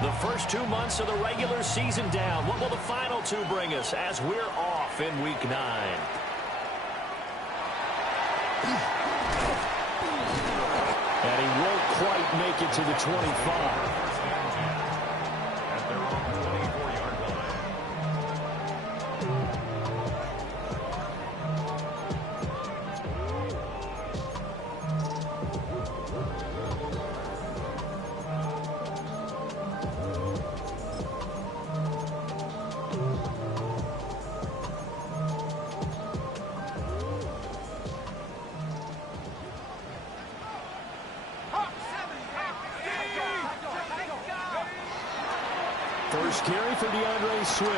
The first 2 months of the regular season down. What will the final two bring us as we're off in Week 9? And he won't quite make it to the 25. First carry for Swift.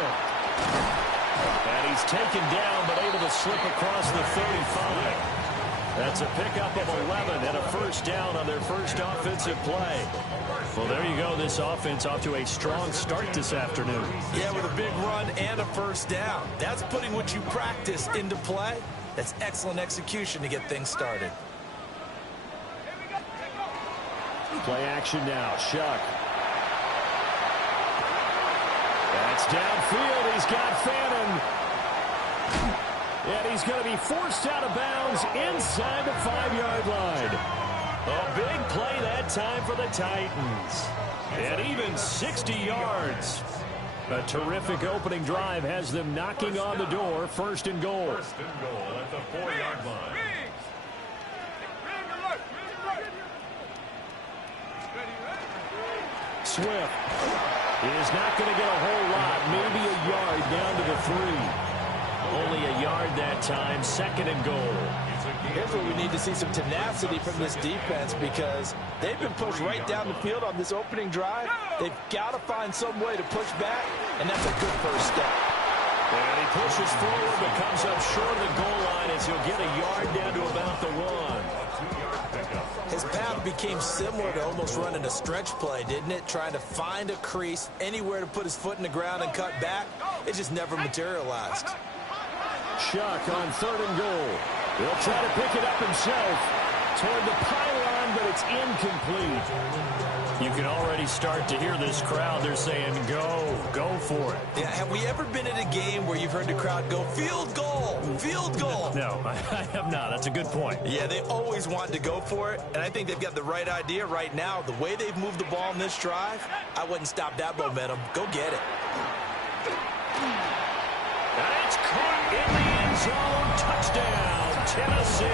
And he's taken down, but able to slip across the 35. That's a pickup of 11 and a first down on their first offensive play. Well, there you go. This offense off to a strong start this afternoon. Yeah, with a big run and a first down. That's putting what you practice into play. That's excellent execution to get things started. Play action now. Shuck. That's downfield. He's got Fannin. And he's going to be forced out of bounds inside the 5-yard line. A big play that time for the Titans. And even 60 yards. A terrific opening drive has them knocking on the door. First and goal. First and goal at the 4-yard line. Swift is not going to get a whole lot. Maybe a yard down to the 3. Only a yard that time. Second and goal. Here's where we need to see some tenacity from this defense because they've been pushed right down the field on this opening drive. They've got to find some way to push back, and that's a good first step. And he pushes forward but comes up short of the goal line as he'll get a yard down to about the 1. His path became similar to almost running a stretch play, didn't it? Trying to find a crease, anywhere to put his foot in the ground and cut back. It just never materialized. Shuck on third and goal. He'll try to pick it up himself toward the pylon, but it's incomplete. You can already start to hear this crowd. They're saying, go for it. Yeah, have we ever been in a game where you've heard the crowd go, field goal, field goal? No, I have not. That's a good point. Yeah, they always want to go for it, and I think they've got the right idea right now. The way they've moved the ball in this drive, I wouldn't stop that momentum. Go get it. And it's caught in the end zone. Touchdown, Tennessee.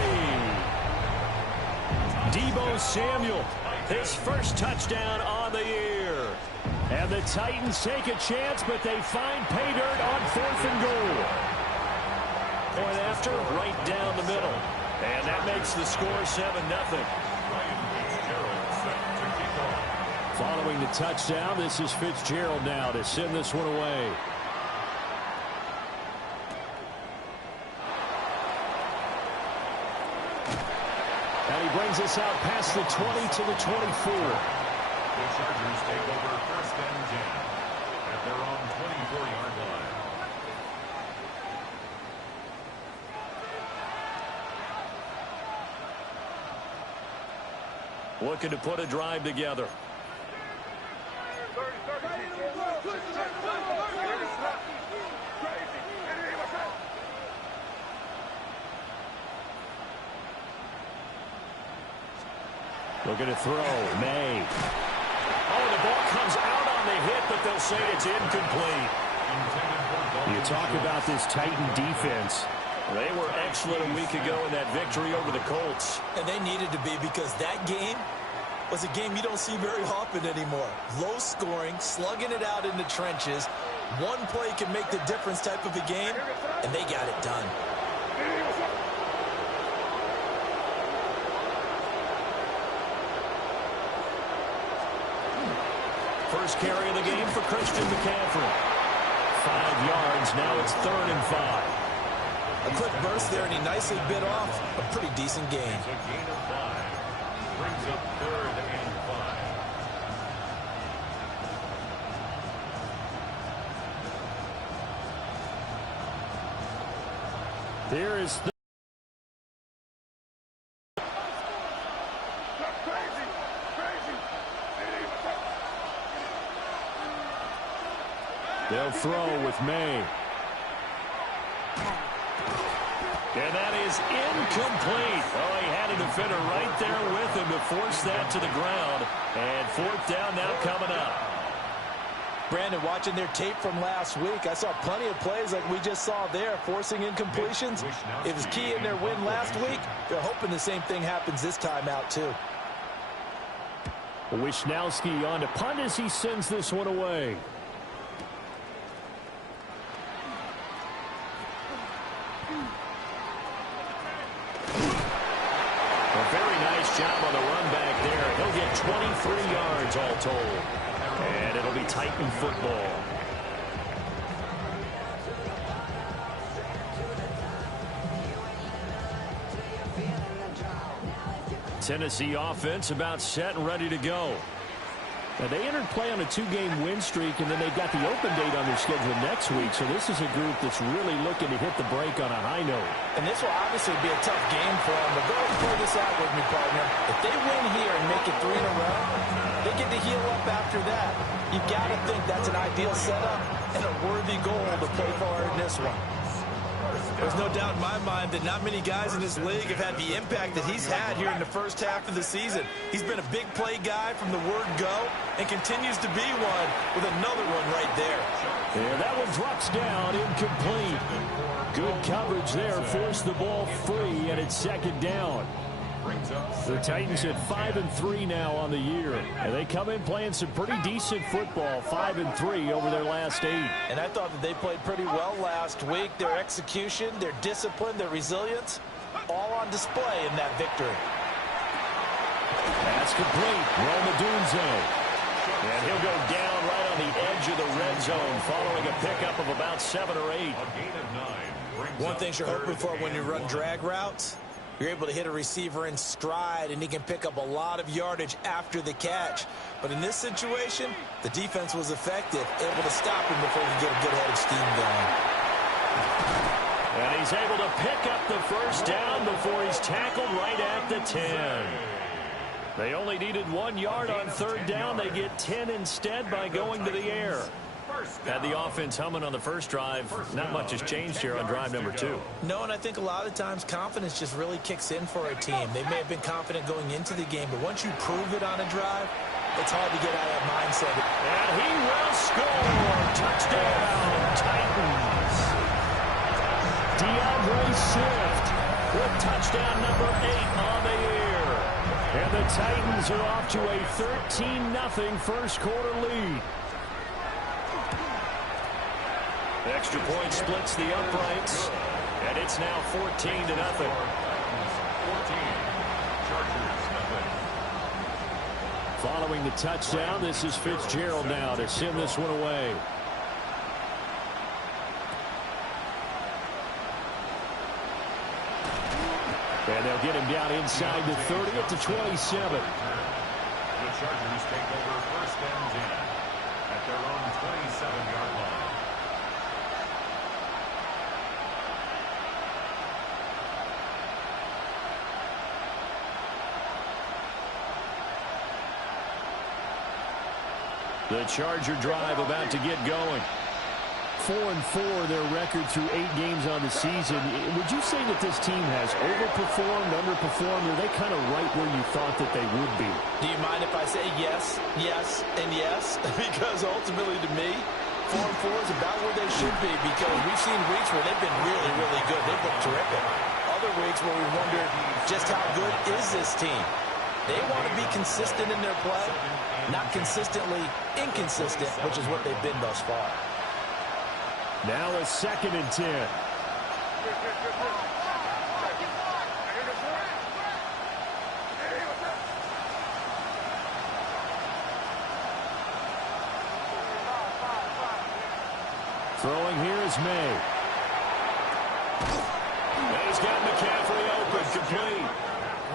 Deebo Samuel, his first touchdown on the year. And the Titans take a chance, but they find pay dirt on fourth and goal. Point after, right down the middle. And that makes the score 7-0. Following the touchdown, this is Fitzgerald now to send this one away. And he brings us out past the 20 to the 24. The Chargers take over first and 10 at their own 24-yard line. Looking to put a drive together. Looking to throw. May. Oh, the ball comes out on the hit, but they'll say it's incomplete. You talk about this Titan defense. They were excellent a week ago in that victory over the Colts. And they needed to be because that game was a game you don't see very often anymore. Low scoring, slugging it out in the trenches. One play can make the difference type of a game, and they got it done. First carry of the game for Christian McCaffrey. 5 yards. Now it's 3rd and 5. A quick burst there, and he nicely bit off a pretty decent gain. A gain of 5. Brings up 3rd and 5. Here is the They'll throw with May. And that is incomplete. Oh, he had a defender right there with him to force that to the ground. And fourth down now coming up. Brandon, watching their tape from last week, I saw plenty of plays like we just saw there, forcing incompletions. It was key in their win last week. They're hoping the same thing happens this time out, too. Wisnowski on to punt as he sends this one away. A very nice job on the run back there. He'll get 23 yards all told. And it'll be Titan football. Tennessee offense about set and ready to go. Now, they entered play on a 2-game win streak, and then they've got the open date on their schedule next week. So this is a group that's really looking to hit the break on a high note. And this will obviously be a tough game for them. But go ahead and play this out with me, partner. If they win here and make it 3 in a row, they get to heal up after that. You've got to think that's an ideal setup and a worthy goal to play for in this one. There's no doubt in my mind that not many guys in this league have had the impact that he's had here in the first half of the season. He's been a big play guy from the word go and continues to be one with another one right there. Yeah, that one drops down, incomplete. Good coverage there, forced the ball free, and it's second down. The Titans at 5-3 now on the year. And they come in playing some pretty decent football, 5-3 over their last 8. And I thought that they played pretty well last week. Their execution, their discipline, their resilience, all on display in that victory. That's complete. Roma Dunze. And he'll go down right on the edge of the red zone following a pickup of about 7 or 8. One thing you're hoping for when you run drag routes, you're able to hit a receiver in stride, and he can pick up a lot of yardage after the catch. But in this situation, the defense was effective, able to stop him before he could get a good head of steam going. And he's able to pick up the first down before he's tackled right at the 10. They only needed 1 yard on third down. They get 10 instead by going to the air. Had the offense humming on the first drive. Not much has changed here on drive number 2. No, and I think a lot of times confidence just really kicks in for a team. They may have been confident going into the game, but once you prove it on a drive, it's hard to get out of that mindset. And he will score. Touchdown, Titans. DeAndre Swift with touchdown number 8 on the year. And the Titans are off to a 13-0 first quarter lead. The extra point splits the uprights, and it's now 14-0. 14. Chargers, nothing. Following the touchdown, this is Fitzgerald now to send this one away. And they'll get him down inside the 30 at the 27. The Chargers take over first and 10 at their own 27-yard line. The Charger drive about to get going. 4-4 their record through 8 games on the season. Would you say that this team has overperformed, underperformed, or are they kind of right where you thought that they would be? Do you mind if I say yes, yes, and yes? Because ultimately to me, 4-4 is about where they should be, because we've seen weeks where they've been really, really good. They've looked terrific. Other weeks where we wondered just how good is this team? They want to be consistent in their play, not consistently inconsistent, which is what they've been thus far. Now a 2nd and 10. Throwing here is May. And he's got McCaffrey open, complete.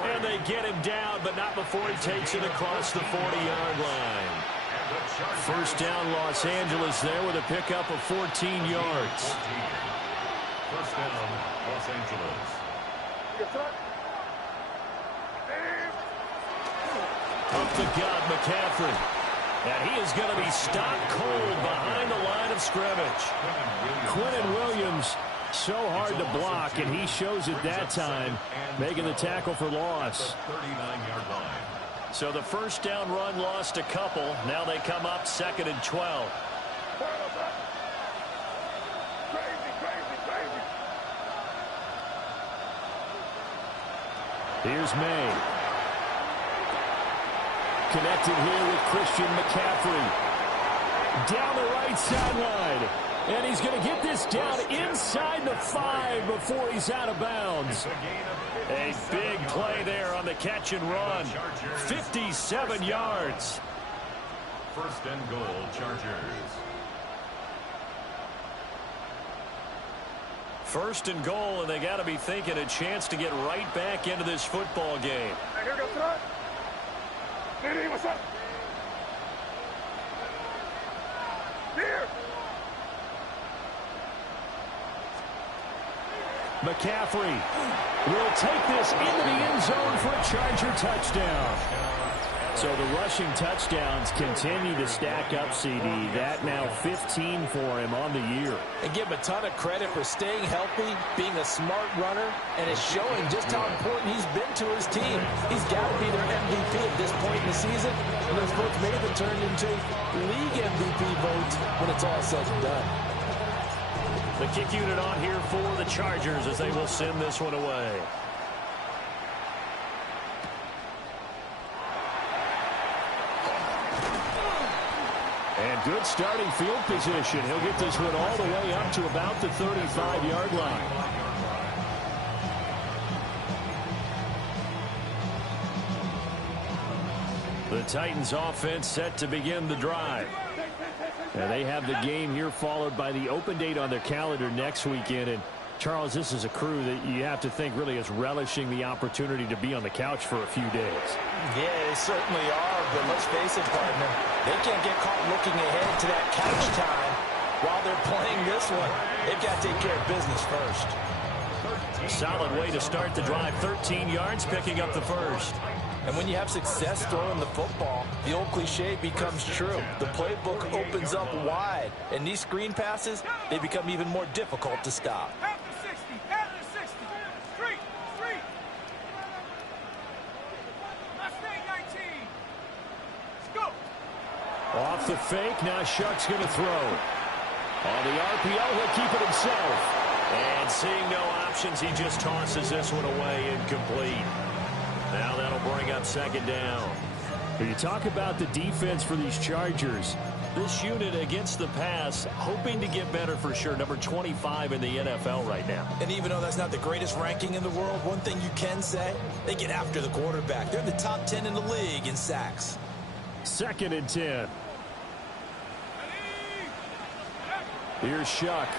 And they get him down, but not before he takes it across the 40-yard line. First down, Los Angeles there with a pickup of 14 yards. First down, Los Angeles. Up the gut, McCaffrey. And he is going to be stopped cold behind the line of scrimmage. Quinnen Williams, so hard to block, and he shows it that time, making the tackle for loss. So the first down run lost a couple. Now they come up 2nd and 12. Here's May. Connected here with Christian McCaffrey. Down the right sideline. And he's going to get this down inside the 5 before he's out of bounds. A big play there on the catch and run. 57 yards. 1st and goal, Chargers. 1st and goal, and they got to be thinking a chance to get right back into this football game. Here goes front. Diddy, what's up? Here. McCaffrey will take this into the end zone for a Charger touchdown. So the rushing touchdowns continue to stack up, CD. That now 15 for him on the year. And give him a ton of credit for staying healthy, being a smart runner, and it's showing just how important he's been to his team. He's got to be their MVP at this point in the season. And those votes may have turned into league MVP votes when it's all said and done. The kick unit on here for the Chargers as they will send this one away. And good starting field position. He'll get this one all the way up to about the 35-yard line. The Titans offense set to begin the drive. And they have the game here followed by the open date on their calendar next weekend. And Charles, this is a crew that you have to think really is relishing the opportunity to be on the couch for a few days. Yeah, they certainly are, but let's face it, partner. They can't get caught looking ahead to that couch time while they're playing this one. They've got to take care of business first. Solid way to start the drive. 13 yards, picking up the first. And when you have success throwing the football, the old cliche becomes true. The playbook opens up wide, and these screen passes, they become even more difficult to stop. After 60, after 60. Street, street. Let's stay 19. Let's go. Off the fake, now Shuck's going to throw. On the RPO, he'll keep it himself. And seeing no options, he just tosses this one away incomplete. Now that'll bring up 2nd down. When you talk about the defense for these Chargers, this unit against the pass, hoping to get better for sure. Number 25 in the NFL right now. And even though that's not the greatest ranking in the world, one thing you can say, they get after the quarterback. They're in the top 10 in the league in sacks. 2nd and 10. Here's Shuck.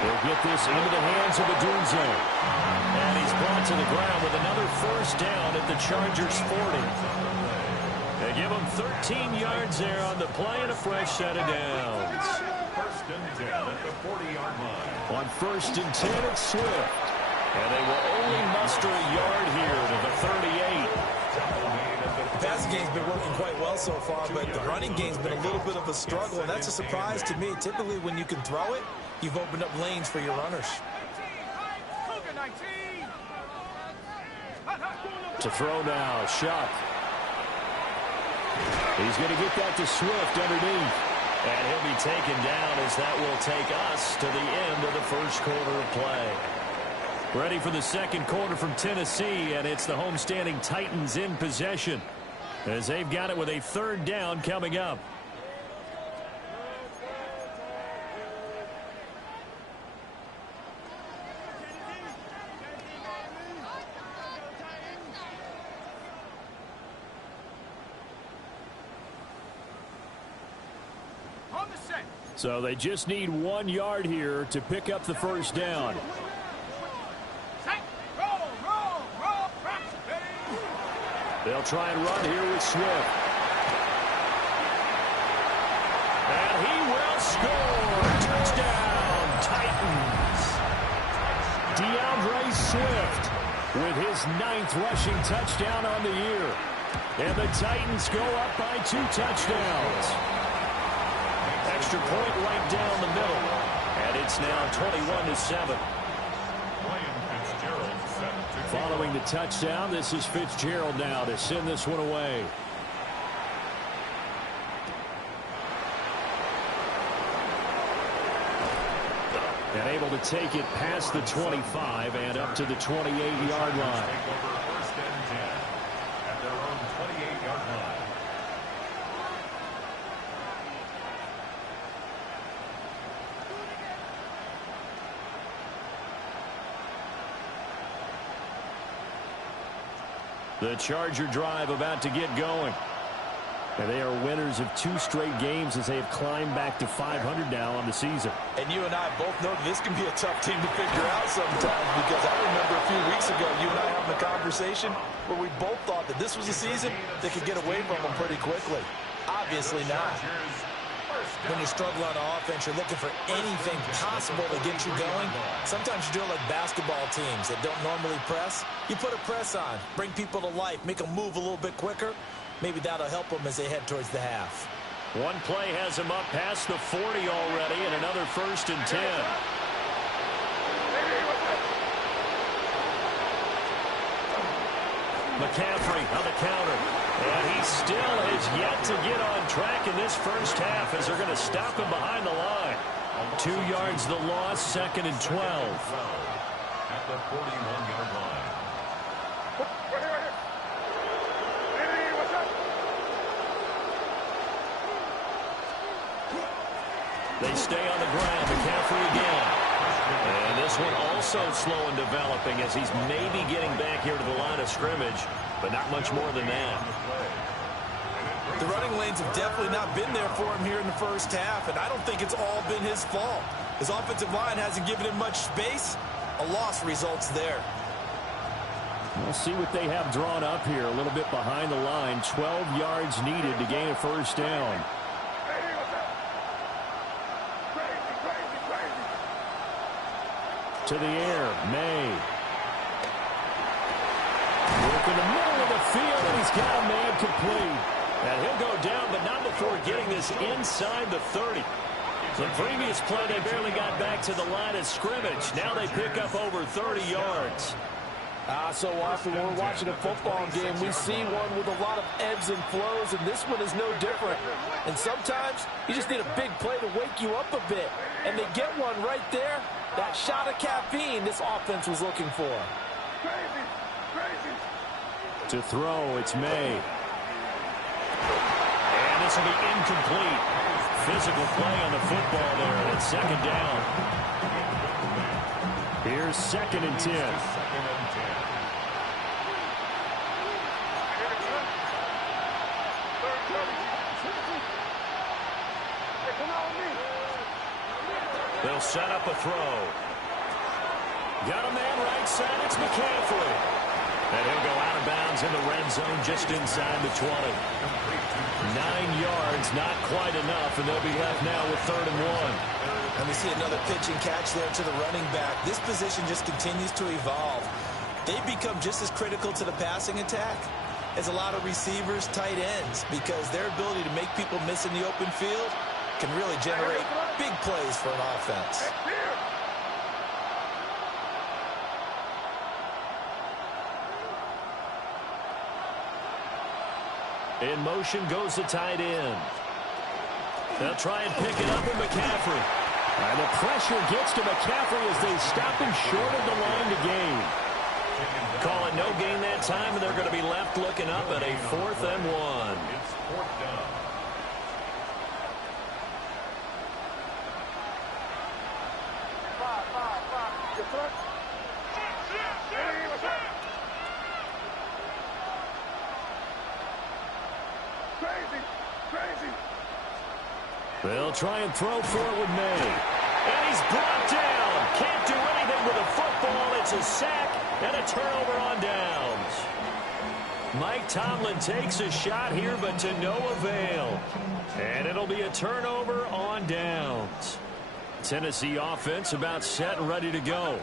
He'll get this into the hands of Adunze. And he's brought to the ground with another first down at the Chargers 40. They give him 13 yards there on the play and a fresh set of downs. 1st and 10 at the 40-yard line. On 1st and 10, it's Swift. And they will only muster a yard here to the 38. The passing game's been working quite well so far, but the running game's been a little bit of a struggle, and that's a surprise to me. Typically, when you can throw it, you've opened up lanes for your runners. To throw now, Shuck. He's going to get that to Swift underneath. And he'll be taken down as that will take us to the end of the first quarter of play. Ready for the 2nd quarter from Tennessee, and it's the homestanding Titans in possession as they've got it with a 3rd down coming up. So they just need 1 yard here to pick up the first down. They'll try and run here with Swift. And he will score. Touchdown, Titans. DeAndre Swift with his 9th rushing touchdown on the year. And the Titans go up by 2 touchdowns. Extra point right down the middle. And it's now 21-7. Following the touchdown, this is Fitzgerald now to send this one away. And able to take it past the 25 and up to the 28-yard line. First and 10 at their own 28-yard line. The Charger drive about to get going. And they are winners of 2 straight games as they have climbed back to 500 now on the season. And you and I both know this can be a tough team to figure out sometimes, because I remember a few weeks ago you and I having a conversation where we both thought that this was a season that could get away from them pretty quickly. Obviously not. When you struggle on offense, you're looking for anything possible to get you going. Sometimes you do it like basketball teams that don't normally press. You put a press on, bring people to life, make them move a little bit quicker. Maybe that'll help them as they head towards the half. One play has him up past the 40 already, and another 1st and 10. McCaffrey on the counter. And he still has yet to get on track in this first half as they're going to stop him behind the line. 2 yards the loss, 2nd and 12. At the 41-yard line. They stay on the ground. McCaffrey again. And this one also slow in developing as he's maybe getting back here to the line of scrimmage, but not much more than that. The running lanes have definitely not been there for him here in the first half, and I don't think it's all been his fault. His offensive line hasn't given him much space. A loss results there. We'll see what they have drawn up here a little bit behind the line. 12 yards needed to gain a first down. To the air, May. Work in the middle of the field, and he's got a man complete. And he'll go down, but not before getting this inside the 30. The previous play, they barely got back to the line of scrimmage. Now they pick up over 30 yards. So often when we're watching a football game, we see one with a lot of ebbs and flows, and this one is no different. And sometimes you just need a big play to wake you up a bit. And they get one right there. That shot of caffeine this offense was looking for. To throw, it's May. And this will be incomplete. Physical play on the football there, and it's 2nd down. Here's 2nd and 10. They'll set up a throw. Got a man right side. It's McCaffrey. And he'll go out of bounds in the red zone just inside the 20. 9 yards, not quite enough, and they'll be left now with 3rd and 1. And we see another pitch and catch there to the running back. This position just continues to evolve. They've become just as critical to the passing attack as a lot of receivers, tight ends, because their ability to make people miss in the open field can really generate big plays for an offense. In motion goes the tight end. They'll try and pick it up with McCaffrey. And the pressure gets to McCaffrey as they stop him short of the line to gain. Call it no gain that time, and they're going to be left looking up at a 4th and 1. It's 4th down. They'll try and throw for it with May. And he's brought down. Can't do anything with a football. It's a sack and a turnover on downs. Mike Tomlin takes a shot here, but to no avail. And it'll be a turnover on downs. Tennessee offense about set and ready to go.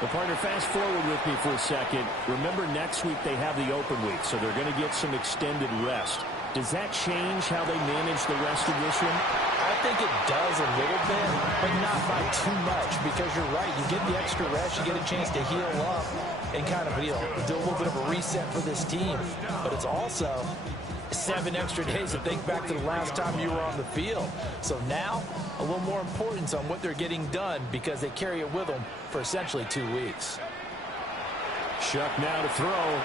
Well, partner, fast forward with me for a second. Remember, next week they have the open week, so they're going to get some extended rest. Does that change how they manage the rest of this one? I think it does a little bit, but not by too much, because you're right. You get the extra rest, you get a chance to heal up and kind of, do a little bit of a reset for this team. But it's also 7 extra days to think back to the last time you were on the field. So now, a little more importance on what they're getting done because they carry it with them for essentially 2 weeks. Shuck now to throw.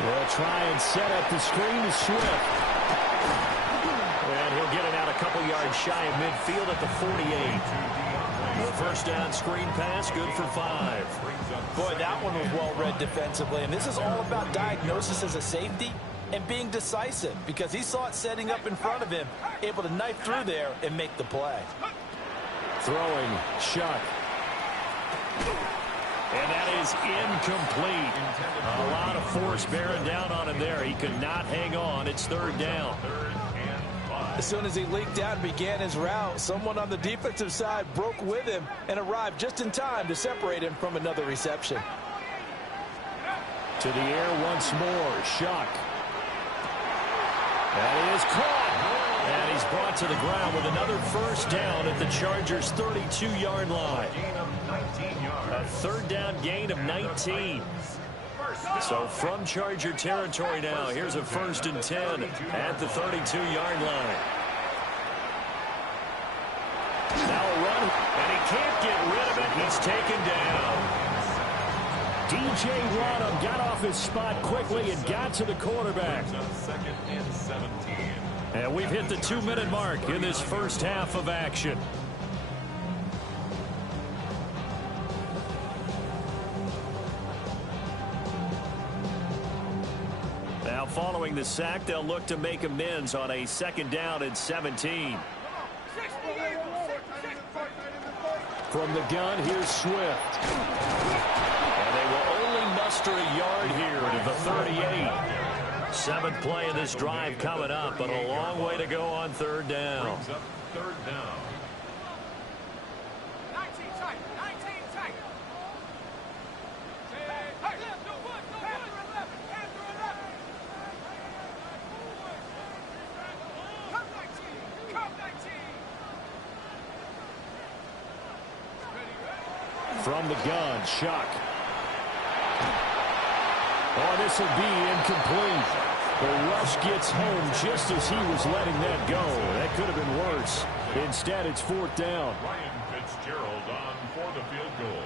They'll try and set up the screen to Swift. And he'll get it out a couple yards shy of midfield at the 48. The first down screen pass, good for 5. Boy, that one was well read defensively. And this is all about diagnosis as a safety and being decisive because he saw it setting up in front of him, able to knife through there and make the play. Throwing, Shuck. And that is incomplete. A lot of force bearing down on him there. He could not hang on. It's 3rd down. As soon as he leaked out and began his route, someone on the defensive side broke with him and arrived just in time to separate him from another reception. To the air once more, Shuck. That is caught. And he's brought to the ground with another first down at the Chargers' 32-yard line. A 3rd down gain of 19. So from Charger territory now, here's a 1st and 10 at the 32-yard line. Now a run, and he can't get rid of it. He's taken down. DJ Rodham got off his spot quickly and got to the quarterback. 2nd and 17. And we've hit the 2-minute mark in this first half of action. Now following the sack, they'll look to make amends on a 2nd down and 17. From the gun, here's Swift. And they will only muster a yard here to the 38. 7th play of this drive coming up, but a long way to go on 3rd down. Brings up 3rd down. 19 tight. 19 tight. From the gun, Shuck. Oh, this will be incomplete. The rush gets home just as he was letting that go. That could have been worse. Instead, it's 4th down. Ryan Fitzgerald on for the field goal.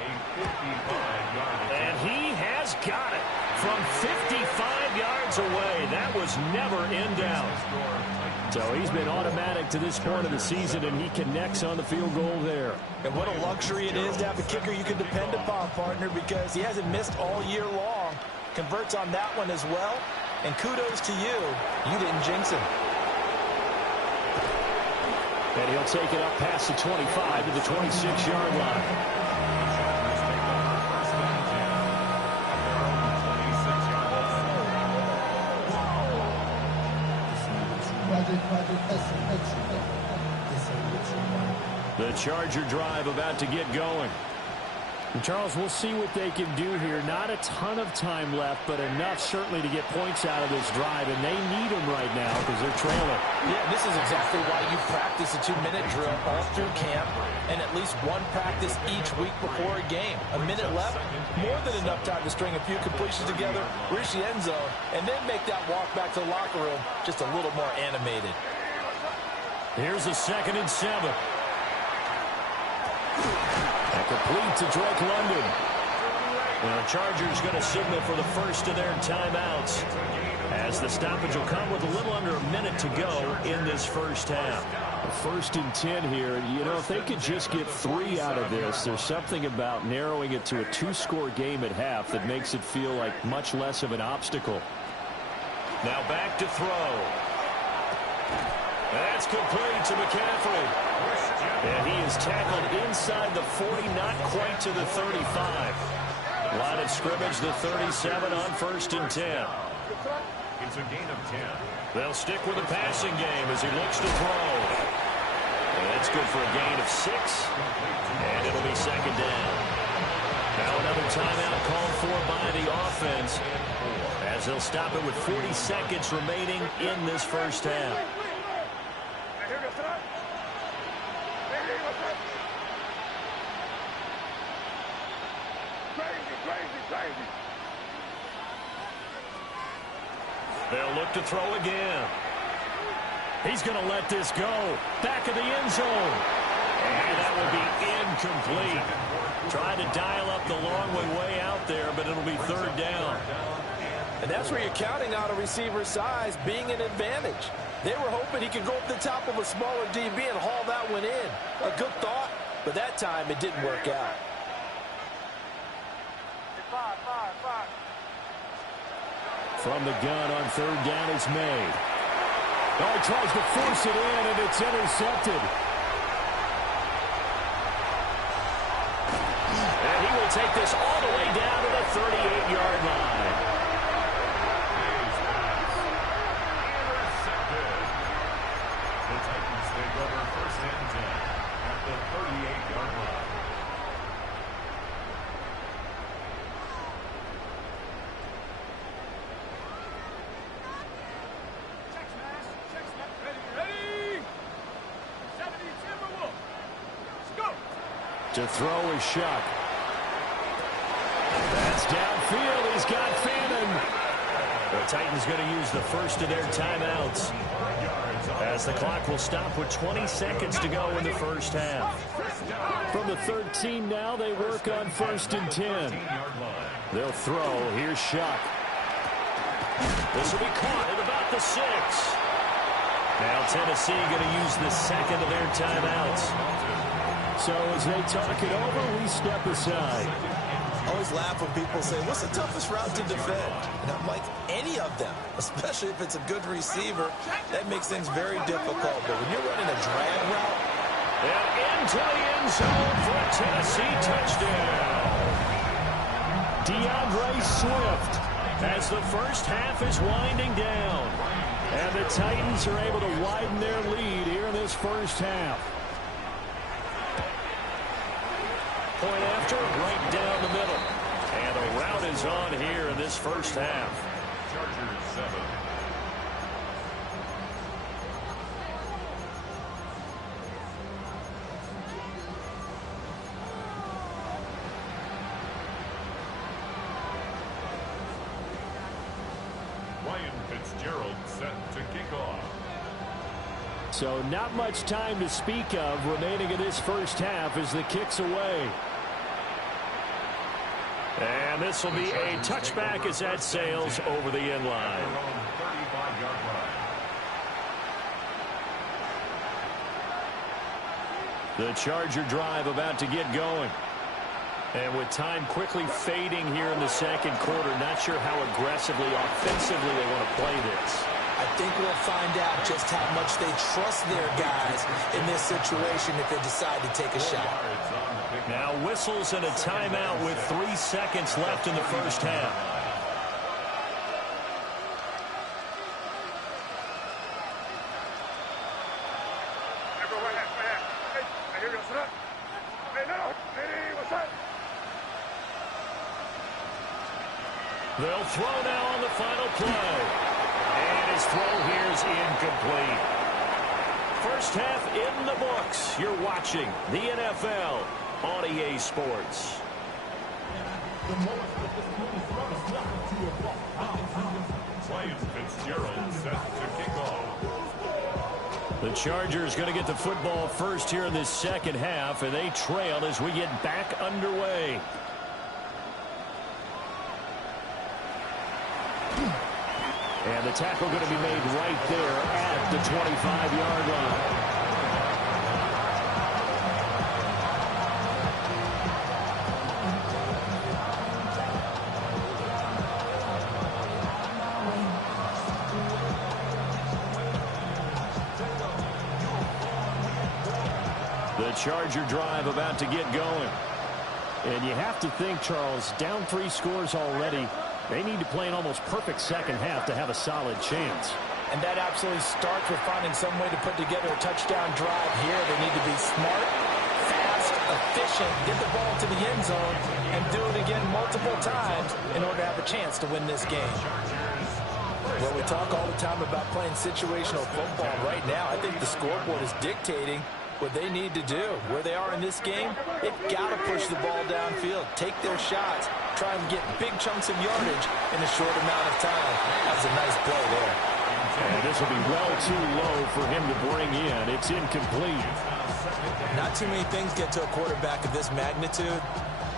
A 55-yard attempt. And he has got it from 55 yards away. That was never in doubt. So he's been automatic to this point of the season, and he connects on the field goal there. And what a luxury it is to have a kicker you can depend upon, partner, because he hasn't missed all year long. Converts on that one as well. And kudos to you. You didn't jinx him. And he'll take it up past the 25 to the 26-yard line. The Charger drive about to get going. And Charles, we'll see what they can do here. Not a ton of time left, but enough certainly to get points out of this drive, and they need them right now because they're trailing. Yeah, this is exactly why you practice a 2-minute drill all through camp and at least one practice each week before a game. A minute left, more than enough time to string a few completions together, reach the end zone, and then make that walk back to the locker room just a little more animated. Here's a 2nd and 7. And complete to Drake London. And the Chargers going to signal for the first of their timeouts, as the stoppage will come with a little under a minute to go in this first half. 1st and 10 here. You know, if they could just get 3 out of this, there's something about narrowing it to a 2-score game at half that makes it feel like much less of an obstacle. Now back to throw. That's complete to McCaffrey. And he is tackled inside the 40, not quite to the 35. Line of scrimmage, the 37 on 1st and 10. It's a gain of 10. They'll stick with the passing game as he looks to throw. And that's good for a gain of 6. And it'll be 2nd down. Now another timeout called for by the offense, as they'll stop it with 40 seconds remaining in this first half. They'll look to throw again. He's going to let this go. Back of the end zone. And that will be incomplete. Trying to dial up the long way out there, but it'll be third down. And that's where you're counting on a receiver's size being an advantage. They were hoping he could go up the top of a smaller DB and haul that one in. A good thought, but that time it didn't work out. From the gun on third down is made. Oh, he tries to force it in, and it's intercepted. And he will take this all the way down to the 38-yard line. Intercepted. The Titans take over first and 10 at the 38-yard line. To throw is Shuck. That's downfield. He's got Fannin. The Titans going to use the first of their timeouts, as the clock will stop with 20 seconds to go in the first half. From the 13 now, they work on first and 10. They'll throw. Here's Shuck. This will be caught at about the 6. Now Tennessee going to use the second of their timeouts. So as they talk it over, we step aside. I always laugh when people say, what's the toughest route to defend? And I'm like, any of them, especially if it's a good receiver. That makes things very difficult. But when you're running a drag route. And into the end zone for a Tennessee touchdown. DeAndre Swift, as the first half is winding down. And the Titans are able to widen their lead here in this first half. Point after, right down the middle. And a route is on here in this first half. Chargers 7. Ryan Fitzgerald set to kick off. So not much time to speak of remaining in this first half as the kick's away. And this will be a touchback as that sails over the end line. The Charger drive about to get going. And with time quickly fading here in the second quarter, not sure how aggressively, offensively they want to play this. I think we'll find out just how much they trust their guys in this situation if they decide to take a shot. Now whistles and a timeout with 3 seconds left in the first half. They'll throw now on the final play. And his throw here is incomplete. First half in the books. You're watching the NFL on EA Sports. Ryan Fitzgerald set to kick off. The Chargers going to get the football first here in this second half, and they trail as we get back underway. And the tackle going to be made right there at the 25-yard line. The Charger drive about to get going. And you have to think, Charles, down 3 scores already. They need to play an almost perfect second half to have a solid chance. And that absolutely starts with finding some way to put together a touchdown drive here. They need to be smart, fast, efficient, get the ball to the end zone, and do it again multiple times in order to have a chance to win this game. Well, we talk all the time about playing situational football. Right now, I think the scoreboard is dictating what they need to do. Where they are in this game, they've got to push the ball downfield, take their shots, try and get big chunks of yardage in a short amount of time. That was a nice play there. And this will be well too low for him to bring in. It's incomplete. Not too many things get to a quarterback of this magnitude,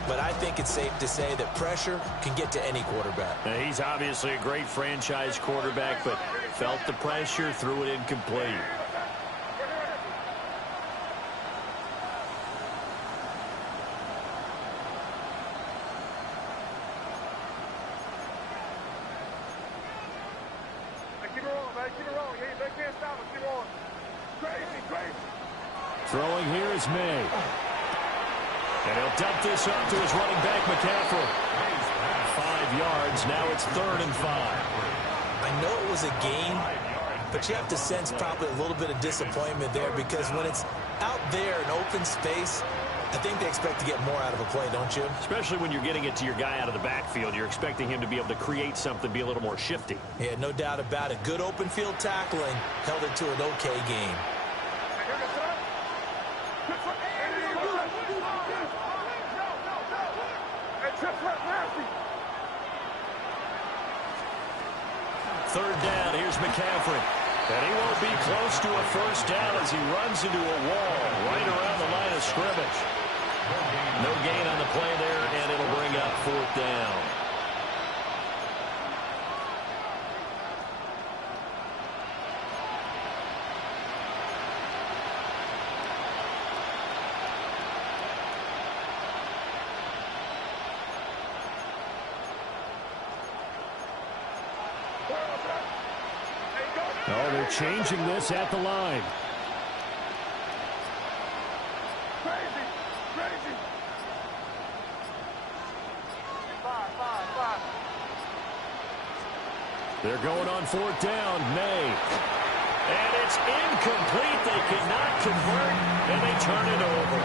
but I think it's safe to say that pressure can get to any quarterback. Now, he's obviously a great franchise quarterback, but felt the pressure, threw it incomplete. Throwing here is May. And he'll dump this up to his running back, McCaffrey. 5 yards. Now it's 3rd and 5. I know it was a gain, but you have to sense probably a little bit of disappointment there because when it's out there in open space, I think they expect to get more out of a play, don't you? Especially when you're getting it to your guy out of the backfield. You're expecting him to be able to create something, be a little more shifty. Yeah, no doubt about it. Good open field tackling held it to an okay game. Third down, here's McCaffrey. And he won't be close to a first down as he runs into a wall right around the line of scrimmage. No gain on the play there, and it'll bring up 4th down. Oh, they're changing this at the line. They're going on 4th down. May. And it's incomplete. They cannot convert, and they turn it over.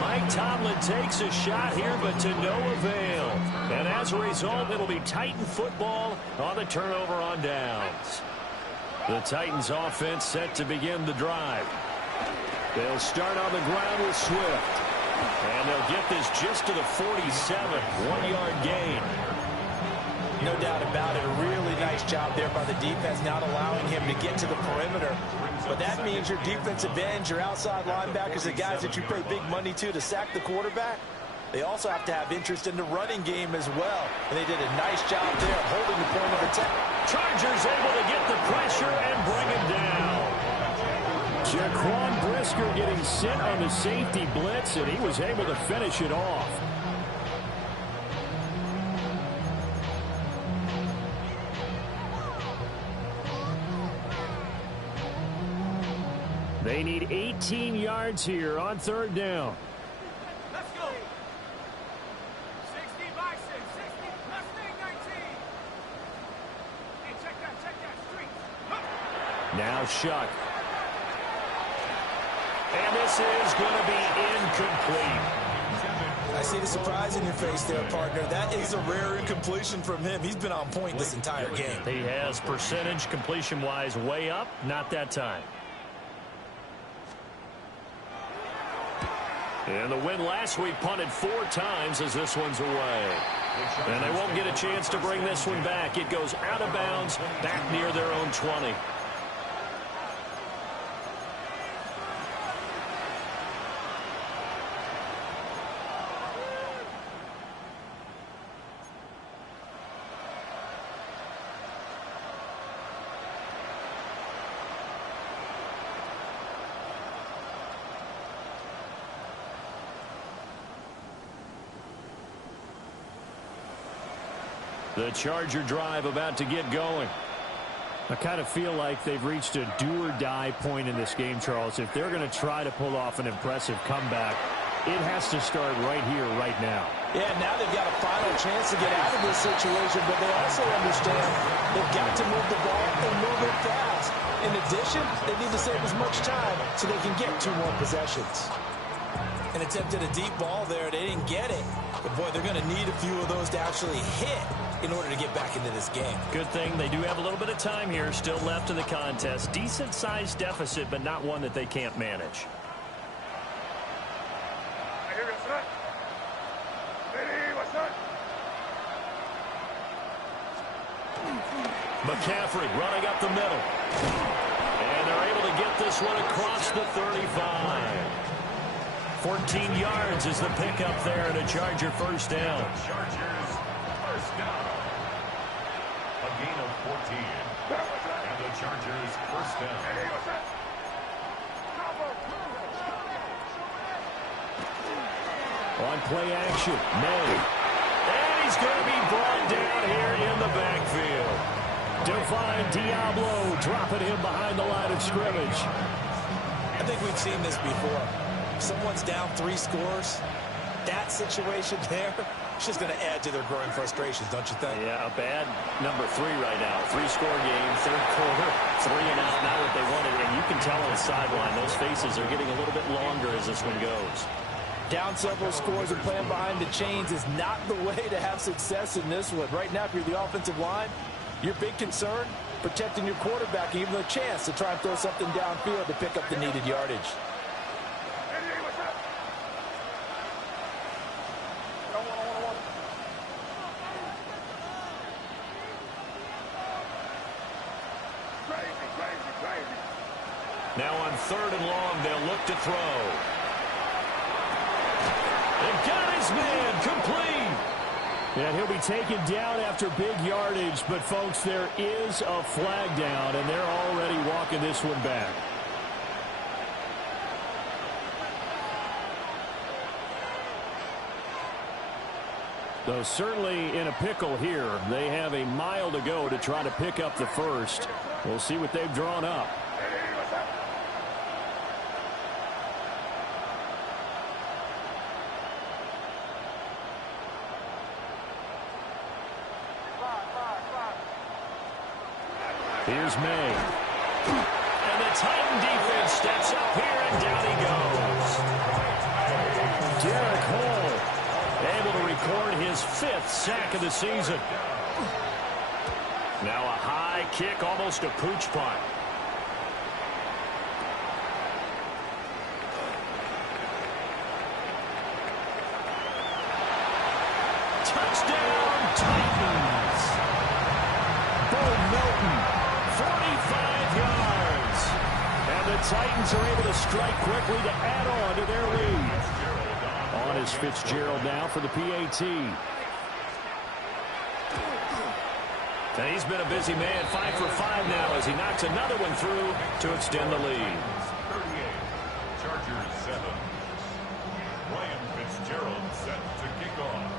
Mike Tomlin takes a shot here, but to no avail. And as a result, it'll be Titan football on the turnover on downs. The Titans offense set to begin the drive. They'll start on the ground with Swift. And they'll get this just to the 47. 1-yard gain. No doubt about it. A really nice job there by the defense, not allowing him to get to the perimeter. But that means your defensive ends, your outside linebackers, the guys that you pay big money to sack the quarterback, they also have to have interest in the running game as well. And they did a nice job there holding the point of attack. Chargers able to get the pressure and bring him down. Jaquan Brisker getting sent on the safety blitz, and he was able to finish it off. They need 18 yards here on 3rd down. Let's go. 60 by 6, 60, let's make 19. Hey, check that, street. Now Shuck. And this is going to be incomplete. I see the surprise in your face there, partner. That is a rare incompletion from him. He's been on point this entire game. He has percentage completion-wise way up, not that time. And the win last week punted 4 times as this one's away. And they won't get a chance to bring this one back. It goes out of bounds back near their own 20. The Charger drive about to get going. I kind of feel like they've reached a do-or-die point in this game, Charles. If they're going to try to pull off an impressive comeback, it has to start right here, right now. Yeah, now they've got a final chance to get out of this situation, but they also understand they've got to move the ball and move it fast. In addition, they need to save as much time so they can get 2 more possessions. and attempted a deep ball there. They didn't get it. But, boy, they're going to need a few of those to actually hit in order to get back into this game. Good thing they do have a little bit of time here still left in the contest. Decent-sized deficit, but not one that they can't manage. McCaffrey running up the middle. And they're able to get this one across the 35. 14 yards is the pickup there and a Charger first down. Chargers first down. A gain of 14. And the Chargers first down. On play action, May. And he's going to be brought down here in the backfield. Divine Diablo dropping him behind the line of scrimmage. I think we've seen this before. Someone's down 3 scores. That situation there, it's just going to add to their growing frustrations, don't you think? Yeah, a bad number 3 right now. 3-score game, third quarter, 3 and out, not what they wanted. And you can tell on the sideline, those faces are getting a little bit longer as this one goes. Down several scores and playing behind the chains is not the way to have success in this one. Right now, if you're the offensive line, your big concern, protecting your quarterback and giving him a chance to try and throw something downfield to pick up the needed yardage. Now on 3rd and long, they'll look to throw. They've got his man complete. And he'll be taken down after big yardage. But, folks, there is a flag down, and they're already walking this one back. Though certainly in a pickle here. They have a mile to go to try to pick up the first. We'll see what they've drawn up. Here's May. And the Titan defense steps up here, and down he goes. Derek Hall able to record his 5th sack of the season. Now a high kick, almost a pooch punt. Touchdown, Titans. Bo Melton. 45 yards. And the Titans are able to strike quickly to add on to their lead. On is Fitzgerald now for the PAT. And he's been a busy man, 5 for 5 now as he knocks another one through to extend the lead. 38, Chargers 7. Ryan Fitzgerald set to kick off.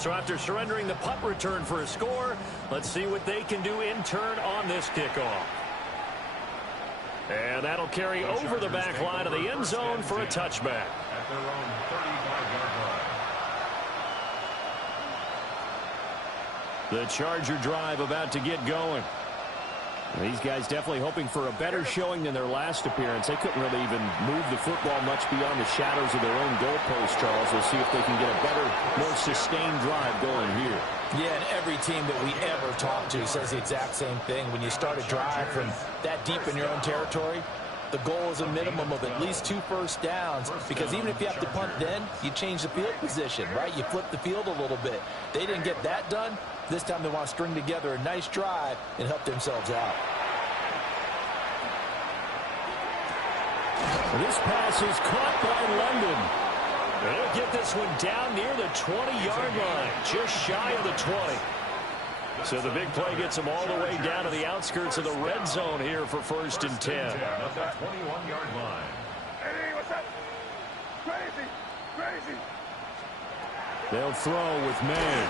So after surrendering the punt return for a score, let's see what they can do in turn on this kickoff. And that'll carry over the back line of the end zone for a touchback. At their own 35-yard line. The Charger drive about to get going. These guys definitely hoping for a better showing than their last appearance. They couldn't really even move the football much beyond the shadows of their own goalpost, Charles. We'll see if they can get a better, more sustained drive going here. Yeah, and every team that we ever talk to says the exact same thing. When you start a drive from that deep in your own territory, the goal is a minimum of at least 2 first downs, because even if you have to punt then, you change the field position, right? You flip the field a little bit. They didn't get that done. This time they want to string together a nice drive and help themselves out. This pass is caught by London. They'll get this one down near the 20-yard line, just shy of the 20. So the big play gets them all the way down to the outskirts of the red zone here for 1st and 10. At the 21-yard line. Hey, what's up? Crazy, crazy. They'll throw with May.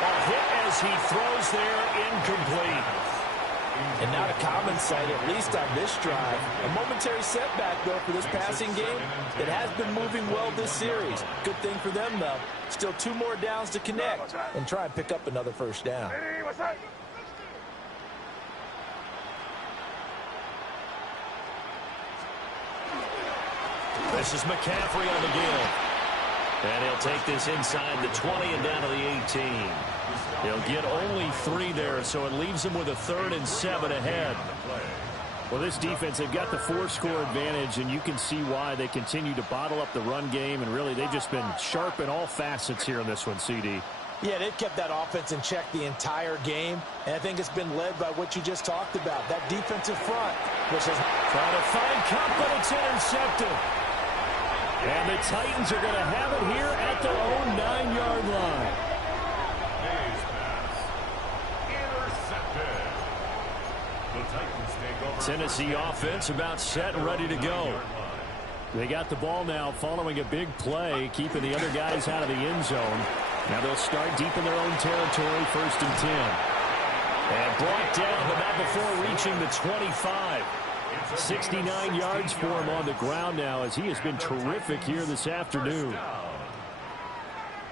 A hit as he throws there, incomplete. And not a common sight, at least on this drive. A momentary setback, though, for this passing game. It has been moving well this series. Good thing for them, though. Still 2 more downs to connect and try and pick up another first down. Hey, what's up? This is McCaffrey on the give. And he'll take this inside the 20 and down to the 18. He'll get only 3 there, so it leaves him with a 3rd and 7 ahead. Well, this defense, they've got the 4-score advantage, and you can see why they continue to bottle up the run game, and really they've just been sharp in all facets here in this one, CD. Yeah, they've kept that offense in check the entire game, and I think it's been led by what you just talked about, that defensive front, which is trying to find Cup, but it's intercepted. And the Titans are going to have it here at their own 9-yard line. Intercepted. The Titans take over. Tennessee offense about set and ready to go. They got the ball now following a big play, keeping the other guys out of the end zone. Now they'll start deep in their own territory, 1st and 10. And brought down, but not before reaching the 25. 69 yards for him on the ground now, as he has been terrific here this afternoon.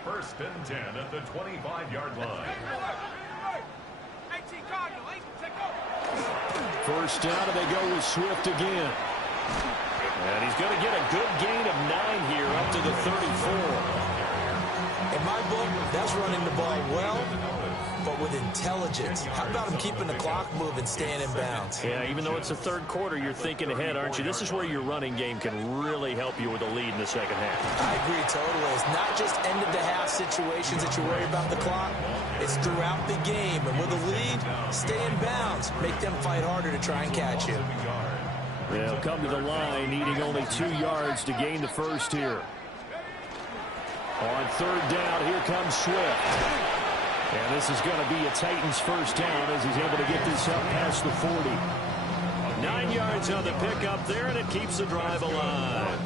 1st and 10 at the 25-yard line. 1st down, and they go with Swift again. And he's going to get a good gain of 9 here, up to the 34. In my book, that's running the ball well, but with intelligence. How about him keeping the clock moving, staying in bounds? Yeah, even though it's the 3rd quarter, you're thinking ahead, aren't you? This is where your running game can really help you with a lead in the 2nd half. I agree totally. It's not just end-of-the-half situations that you worry about the clock. It's throughout the game. And with a lead, stay in bounds. Make them fight harder to try and catch you. They'll come to the line, needing only 2 yards to gain the 1st here. On 3rd down, here comes Swift. And this is going to be a Titans 1st down as he's able to get this up past the 40. 9 yards on the pickup there, and it keeps the drive alive.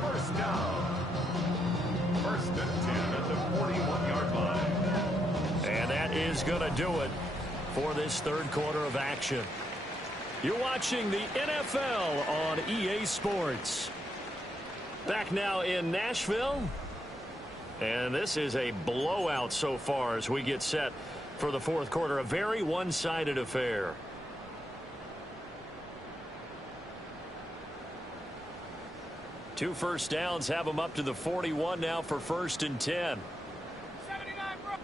1st down. 1st and 10 at the 41-yard line. And that is going to do it for this 3rd quarter of action. You're watching the NFL on EA Sports. Back now in Nashville. And this is a blowout so far as we get set for the 4th quarter. A very one-sided affair. Two 1st downs have them up to the 41 now for 1st and 10. 79, bro.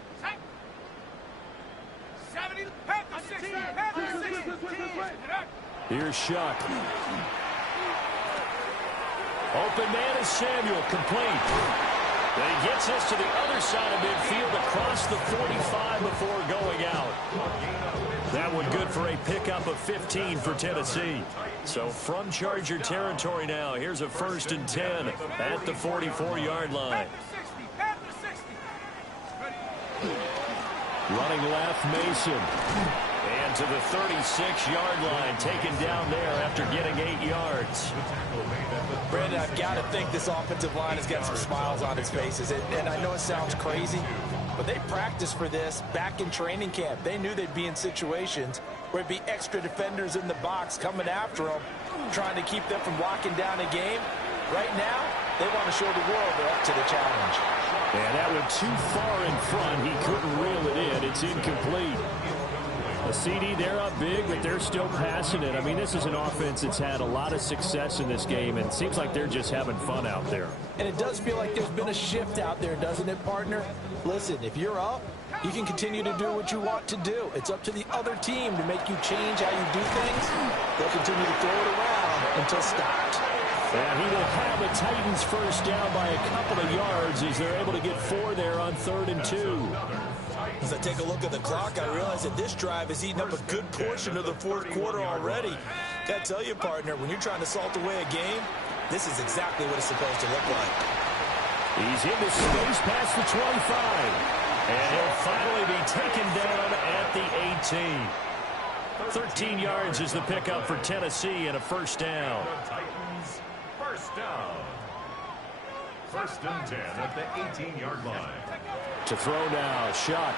70, pass the 60, pass the 60. Here's Shuck. Open man is Samuel, complete. And he gets this to the other side of midfield across the 45 before going out. That one good for a pickup of 15 for Tennessee. So from Charger territory now, here's a 1st and 10 at the 44-yard line. Running left, Mason. And to the 36-yard line, taken down there after getting 8 yards. Brandon, I've got to think this offensive line has got some smiles on its faces. And I know it sounds crazy, but they practiced for this back in training camp. They knew they'd be in situations where it'd be extra defenders in the box coming after them, trying to keep them from locking down a game. Right now, they want to show the world they're up to the challenge. And that went too far in front. He couldn't reel it in. It's incomplete. A CD, they're up big, but they're still passing it. I mean, this is an offense that's had a lot of success in this game, and it seems like they're just having fun out there. And it does feel like there's been a shift out there, doesn't it, partner? Listen, if you're up, you can continue to do what you want to do. It's up to the other team to make you change how you do things. They'll continue to throw it around until stopped. And he will have the Titans 1st down by a couple of yards as they're able to get 4 there on 3rd and 2. As I take a look at the clock, I realize that this drive has eaten up a good portion of the 4th quarter already. Gotta tell you, partner, when you're trying to salt away a game, this is exactly what it's supposed to look like. He's into space past the 25. And he'll finally be taken down at the 18. 13 yards is the pickup for Tennessee and a 1st down. Titans 1st down. 1st and 10 at the 18-yard line. To throw now, Shuck.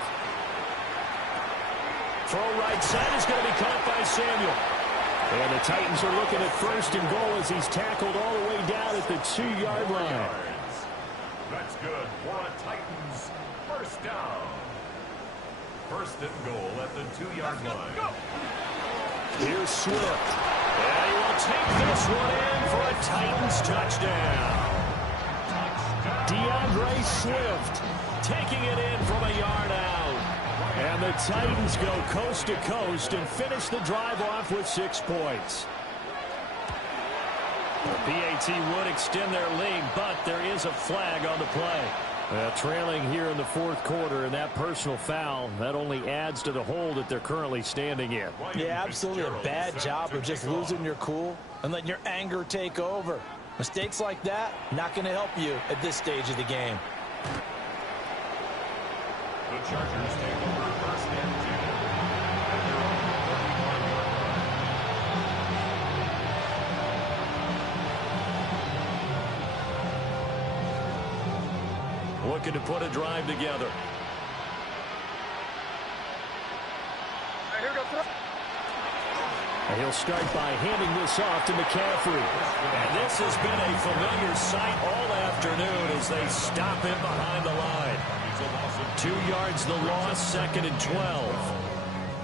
Throw right side is going to be caught by Samuel. And the Titans are looking at 1st and goal as he's tackled all the way down at the 2-yard line. That's good for a Titans 1st down. 1st and goal at the 2-yard line. Here's Swift. And he will take this one in for a Titans touchdown. DeAndre Swift taking it in from a yard out. And the Titans go coast to coast and finish the drive off with 6 points. The PAT would extend their lead, but there is a flag on the play. Trailing here in the fourth quarter, and that personal foul, that only adds to the hole that they're currently standing in. Yeah, absolutely a bad job of just losing your cool and letting your anger take over. Mistakes like that, not going to help you at this stage of the game. The Chargers take over first and 10. Looking to put a drive together. And he'll start by handing this off to McCaffrey. And this has been a familiar sight all afternoon as they stop him behind the line. 2 yards the loss, 2nd and 12.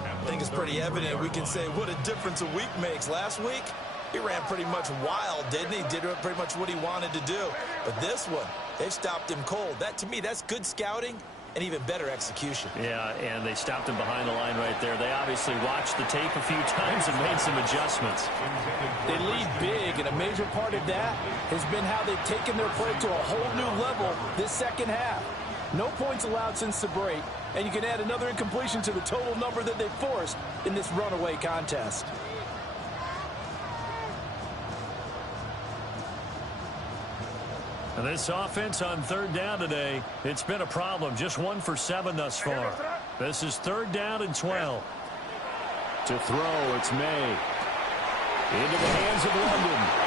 I think it's pretty evident. We can say what a difference a week makes. Last week, he ran pretty much wild, didn't he? Did pretty much what he wanted to do. But this one, they've stopped him cold. That, to me, that's good scouting and even better execution. Yeah, and they stopped him behind the line right there. They obviously watched the tape a few times and made some adjustments. They lead big, and a major part of that has been how they've taken their play to a whole new level this second half. No points allowed since the break, and you can add another incompletion to the total number that they forced in this runaway contest. And this offense on 3rd down today, it's been a problem. Just 1 for 7 thus far. This is 3rd down and 12. To throw, it's May. Into the hands of London.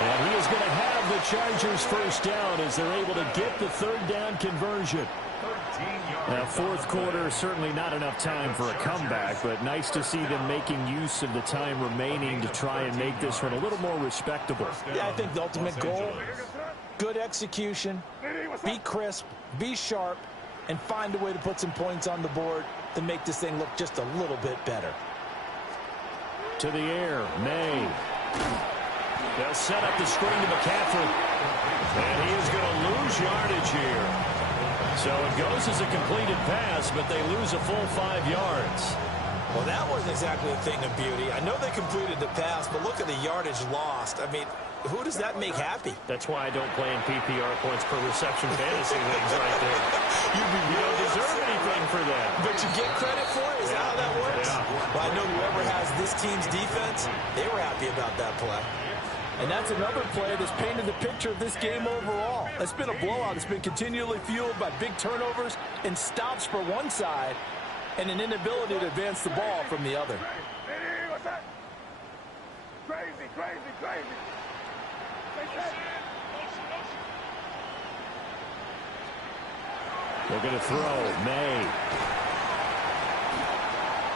And he is going to have the Chargers first down as they're able to get the 3rd down conversion. Now, fourth quarter, certainly not enough time for a comeback, but nice to see them making use of the time remaining to try and make this one a little more respectable. Yeah, I think the ultimate goal, good execution, be crisp, be sharp, and find a way to put some points on the board to make this thing look just a little bit better. To the air, May. They'll set up the screen to McCaffrey. And he is going to lose yardage here. So it goes as a completed pass, but they lose a full 5 yards. Well, that wasn't exactly a thing of beauty. I know they completed the pass, but look at the yardage lost. I mean, who does that make happy? That's why I don't play in PPR points per reception fantasy leagues right there. You don't deserve anything for that. But you get credit for it? Is that how that works? Yeah. Well, I know whoever has this team's defense, they were happy about that play. And that's another play that's painted the picture of this game overall. It's been a blowout. It's been continually fueled by big turnovers and stops for one side and an inability to advance the ball from the other. What's that? Crazy, crazy, crazy. They're going to throw. May.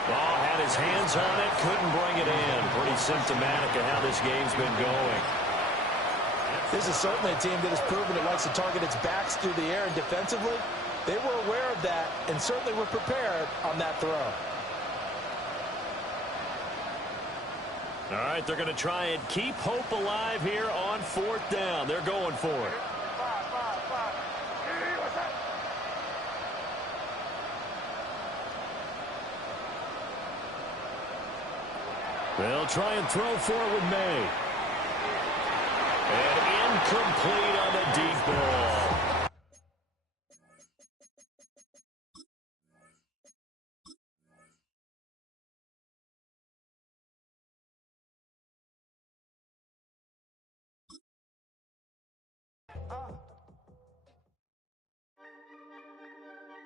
Ball had his hands on it, couldn't bring it in. Pretty symptomatic of how this game's been going. This is certainly a team that has proven it likes to target its backs through the air, and defensively, they were aware of that and certainly were prepared on that throw. All right, they're going to try and keep hope alive here on 4th down. They're going for it. They'll try and throw for it with May. And incomplete on the deep ball.